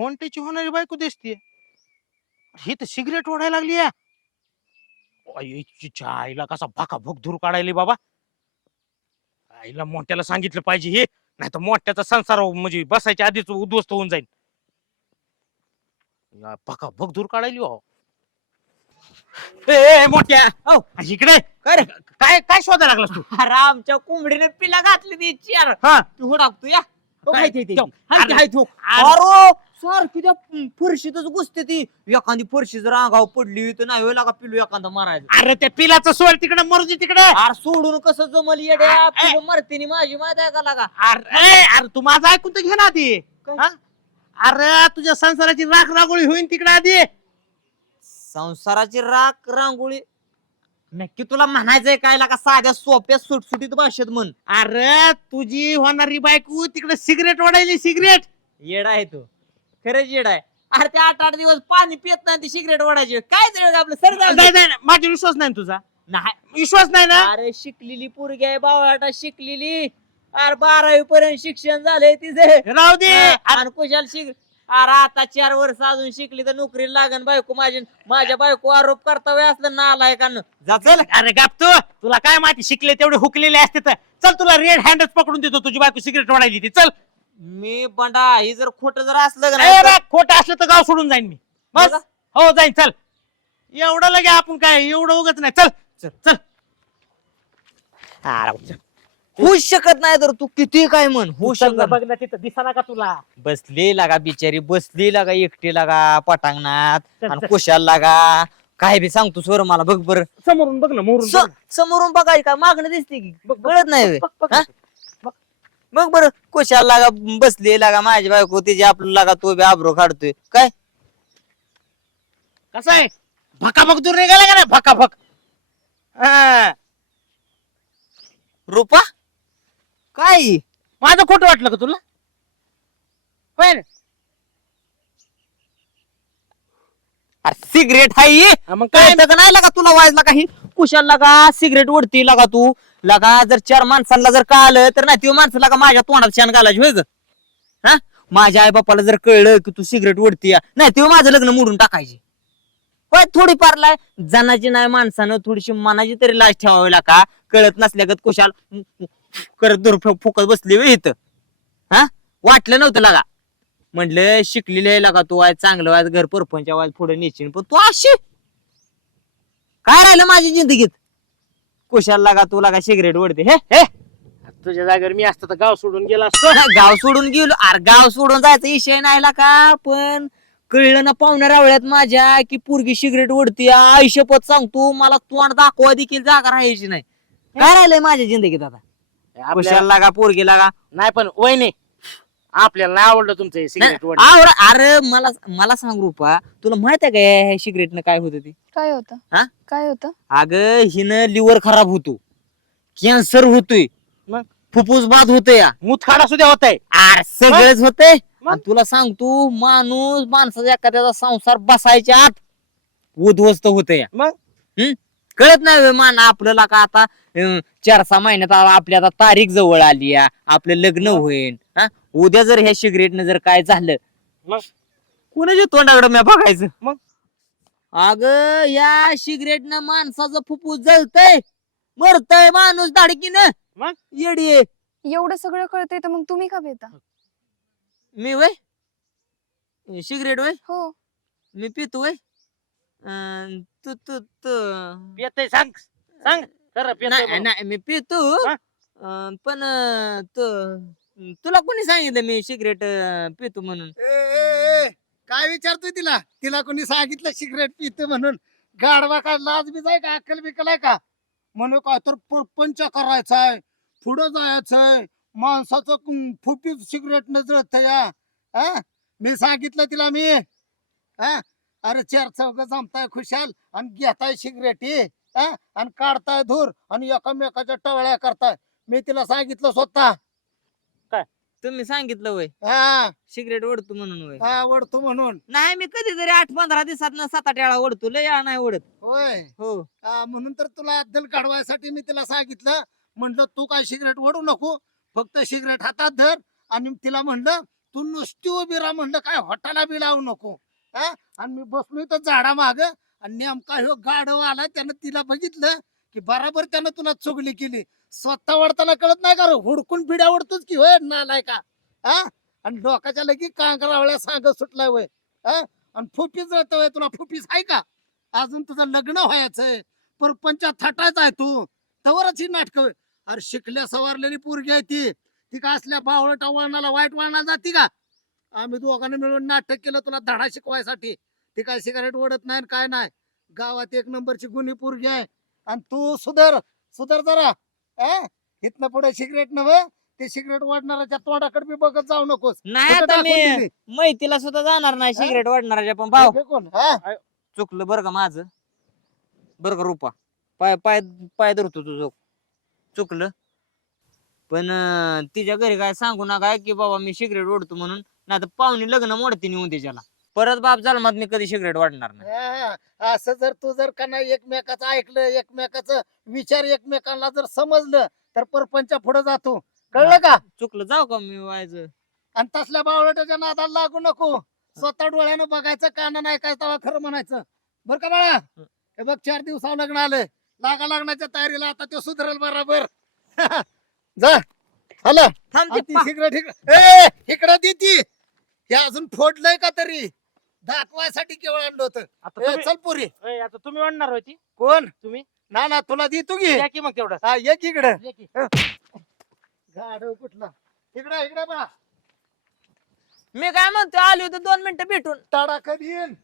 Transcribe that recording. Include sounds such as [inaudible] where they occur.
मोंटेची होणारी बायको दिसतीये ही तर सिगरेट ओढायला लागली या आईच्या आईला कसा भाका भूक धूर काढायली बाबा आईला मोठ्याला सांगितलं पाहिजे हे नाही तर मोठ्याचा संसार म्हणजे बसायच्या आधीच उद्ध्वस्त होऊन जाईल या भाका भूक धूर काढायली हो ए, मोठ्या औ. इकडे काय रे? काय काय शोधायला लागलास तू अरे आमच्या कोंबडीने पिला घातली ती चार हा तू हुडाकतो या हो, काय? माहिती आहे ते. ठेव. हाय ते, हाय तो. अरे- अरे सारखी त्या फरशीतच घुसते ती. एखादी फरशी जर अंगावर पडली तर नाही का पिलू एखादा मारायचं. अरे त्या पिलाचं सोल तिकडे मरुजी तिकडे. अरे सोडून कसं जमल येड्या. पिलू मरते माझी माहिती आहे का लागा. अरे अरे तू माझं ऐकून तर घे ना आधी? हा? अरे तुझ्या संसाराची राख रागोळी होईन तिकडे आधी. संसाराची राख रांगोळी? नक्की तुला म्हणायचंय काय लागा? साध्या सोप्या सुटसुटीत भाषेत म्हण. अरे तुझी होणारी बायको तिकडे सिगरेट ओढायली सिगरेट. येडा आहे तो. खरंच येडा आहे. अरे ते आठ आठ दिवस पाणी पित नाही ती सिगरेट ओढायची. काय ते आपलं? सर. नाही नाही माझा विश्वास नाही तुझा? नाही. विश्वास नाही ना? अरे शिकलेली पोरगी आहे बावळाटा शिकलेली. अरे बारावी पर्यंत शिक्षण झालंय तिचे. राहू दे. अरे आणि कुशाल शिक अरे आता चार वर्ष अजून शिकली तर नोकरी लागन बायको माझी. माझ्या बायको आरोप कर्तव्य असलं ना आलाय का जा चल. अरे गाप तू. तुला काय माहिती? शिकले तेवढे हुकलेले असते तर. चल तुला रेड हँडच पकडून देतो. तुझी बायको सिगरेट ओढायली ती. चल. मी बंडा ही जर खोट जर असलं का नाही खोटं असलं तर गाव सोडून जाईन मी. बस. बघा. हो जाईन चल. एवढं लगे आपण काय एवढं उगत नाही. चल चल. चल. होऊच शकत नाही तर तू किती काय म्हण होऊ शकत बघ ना तिथं दिसाना का तुला? बसली लागा बिचारी बसली लागा एकटी लागा पटांगणात. आणि. कुशाल लागा. काय बी सांगतो स्वर मला बघ बर. समोरून बघ ना मोरून बघ. ना. समोरून बघाय काय मागणं दिसते की. बघ, बघ, कळत नाही बे. बघ, बघ, हा? बघ बर कुशाल लागा बसली लागा माझी बायको तिची आपलं लागा तो बी आब्रो काढतोय. काय? कसं आहे? भकाभक दूर निघाला का नाही? भकाभक हा. रुपा? काय? माझं खोटं वाटलं का तुला? होय रे? सिगरेट हाय. ही. हा, मग काय? कळतं का नाही लागा तुला वाजला काही. कुशाल लागा सिगरेट ओढती लागा तू. लगा जर चार माणसांना जर कळलं तर नाही त्यो माणसाला का माझ्या तोंडात शान घालायची होय ग? हा? माझ्या आई बापाला जर कळलं की तू सिगरेट ओढती नाही ते माझं लग्न मोडून टाकायचे. पण थोडीफार लाय जनाची नाही माणसानं थोडीशी मनाची तरी लाज ठेवावी लागा. कळत नसल्यागत कुशाल करत दूर फुकत बसली होय इथं. हा? वाटलं नव्हतं लागा. म्हटलं शिकलेलं आहे लागा तू आज चांगलं वाज घर परपंच वाज पुढे नेशील पण तू अशी काय राहिलं माझ्या जिंदगीत? कुशाल लागा तू लागा सिगरेट ओढते. हे हे. तुझ्या जागेवर मी असतं तर गाव सोडून गेला असतो. गाव सोडून गेलो. अरे गाव सोडून जायचा विषय नाही ला का पण कळलं ना पाहुण्या रावळ्यात माझ्या की पोरगी सिगरेट ओढते. आयुष्यपत सांगतो मला तोंड दाखवा देखील जागा राहायची नाही. काय राहिलंय माझ्या जिंदगीत आता? कुशाल लागा पोरगी लागा. नाही पण वहिनी आपल्याला नाही आवडलं तुमचं हे सिगरेट आवड अरे मला मला सांग रुपा तुला माहीत आहे का ह्या सिगरेटनं काय होतं ते काय होतं हा? काय होतं अगं हिनं लिव्हर खराब होतो कॅन्सर होतोय मग? फुफ्फुस बाद होतोय या मुतखाडा सुद्धा होत आहे अरे सगळंच होतंय मग? आणि तुला सांगतो माणूस माणसाचा एखाद्याचा संसार बसायच्या आत उद्ध्वस्त होत या मग? हम्म? कळत नाही मान आपल्याला का आता अं, चार सहा महिन्यात आ- आपली आता तारीख जवळ आली या आपलं लग्न? होईल हा? उद्या जर ह्या सिगरेटनं जर काय झालं मग? कोणाच्या तोंडाकडे मी बघायचं? मग? अग या सिगरेटनं माणसाचं फुफ्फुस जळतय मरतय माणूस धाडकीनं. मग? येडी एवढं सगळं कळतंय तर मग तुम्ही का पिता मी वय? सिगरेट वय? हो. मी पितो वय? अं, तू तू तू. येतंय सांग. सांग. खरं पितोय नाही म्हणून. नाही, मी पितो. हा? अं, पण अं, तू. तुला कोणी सांगितलं मी सिगरेट पितो म्हणून? ए, ए, ए, काय विचारतोय तिला? तिला कोणी सांगितलं सिगरेट पितो म्हणून? गाडवा काय लाज बी जाय का? अक्कल बिकल आहे का? म्हणू काय तर प्रपंच पंच करायचाय पुढं जायचंय माणसाचं कुं- सिगरेट न जळत या. हा? मी सांगितलं तिला मी. हा? अरे चार चौघ जमताय खुशाल आणि घेताय सिगरेटी हा? आणि काढताय धूर आणि एकामेकाच्या टवळ्या करताय. मी तिला सांगितलं स्वतः. तुम्ही सांगितलं वय. हा. सिगरेट ओढतो म्हणून वय. हा आवडतो म्हणून. नाही मी कधीतरी आठ पंधरा दिवसात सात आठ वेळा ओढतो लय वेळा नाही ओढत. होय. हो. हा, म्हणून तर तुला अद्दल काढवायसाठी मी तिला सांगितलं. म्हणलं तू काय सिगरेट ओढू नको फक्त सिगरेट हातात धर. आणि तिला म्हणलं तू नुसती उभी राहा. म्हणलं काय हॉटाला बी लावू नको. हा? आणि मी बसलो इथं झाडा माग आणि नेमका ह्यो गाढव आला त्यानं तिला बघितलं की बराबर त्यानं तुला चुगली केली. स्वतः वाढताना कळत नाही का? रे? हुडकून भिड्या आवडतोच की होय? नालाय का? हा? आणि डोकाच्या लगी कांकरावळ्या सांगत सुटलाय वय हा? आणि फुफीच जातोय तुला? फुफीच आहे का? अजून तुझं लग्न व्हायचंय परपंचात थाटायचा आहे तू. तवरच ही नाटक. अरे शिकल्या सवारलेली पोरगी आहे ती. ती का असल्या बावळटा वळणाला वाईट वळणाला जाती का? आम्ही दोघांनी मिळून नाटक केलं तुला धडा शिकवायसाठी. ती काय सिगारेट ओढत नाही आणि काय नाही. गावात एक नंबरची गुन्ही पोरगी आहे. आणि तू सुधर सुधर जरा. इथनं पुढे सिगरेट नव ते सिगरेट वाढणाऱ्याच्या तोंडाकडे बी बघत जाऊ नकोस. नाही कुठं आता टाकून मी दिली? मैतीला सुद्धा जाणार नाही हा? सिगरेट वाढणाऱ्याच्या पण भाऊ. कोण? हा? चुकलं बरं का माझं? बरं का रुपा. पाय पाय पाय धरतो तुझं. चुकलं. पण अं, तिच्या घरी काय सांगू नका की बाबा मी सिगरेट ओढतो म्हणून. नाही तर पाहुणे लग्न मोडते नेऊन त्याच्याला. परत बाप जन्मात मी कधी सिगरेट वाढणार नाही. हा, असं जर तू जर का नाही एकमेकाचं ऐकलं एकमेकाचं विचार एकमेकांना जर समजलं तर परपंचा पुढे जातो. कळलं का? चुकलं. जाऊ का मी व्हायचं? आणि तसल्या बावळटाच्या नादाला लागू नको. स्वतः डोळ्यानं बघायचं कानानं ऐकायचं तेव्हा खरं म्हणायचं. बर का बाळा? हे बघ चार दिवसावर लग्न आलंय. लागा लागण्याच्या तयारीला आता ते सुधरेल बरोबर. [laughs] जा हॅलो थांब ते ती पा- सिगरेट इकडे ए, इकडं दे ती. हे अजून फोडलंय का तरी? दाखवायसाठी केवळ आणलं होतं. आता ए, तुम्ही चल पुरी. ए, आता तुम्ही म्हणणार होती? कोण? तुम्ही? ना ना तुला दे तू घे. या की मग तेवढं. हा ये की इकडे. या की. गाढव कुठला? इकडे इकडे बा मी काय म्हणतो आली होती दोन मिनिटं भेटून. टाळा कधी येईल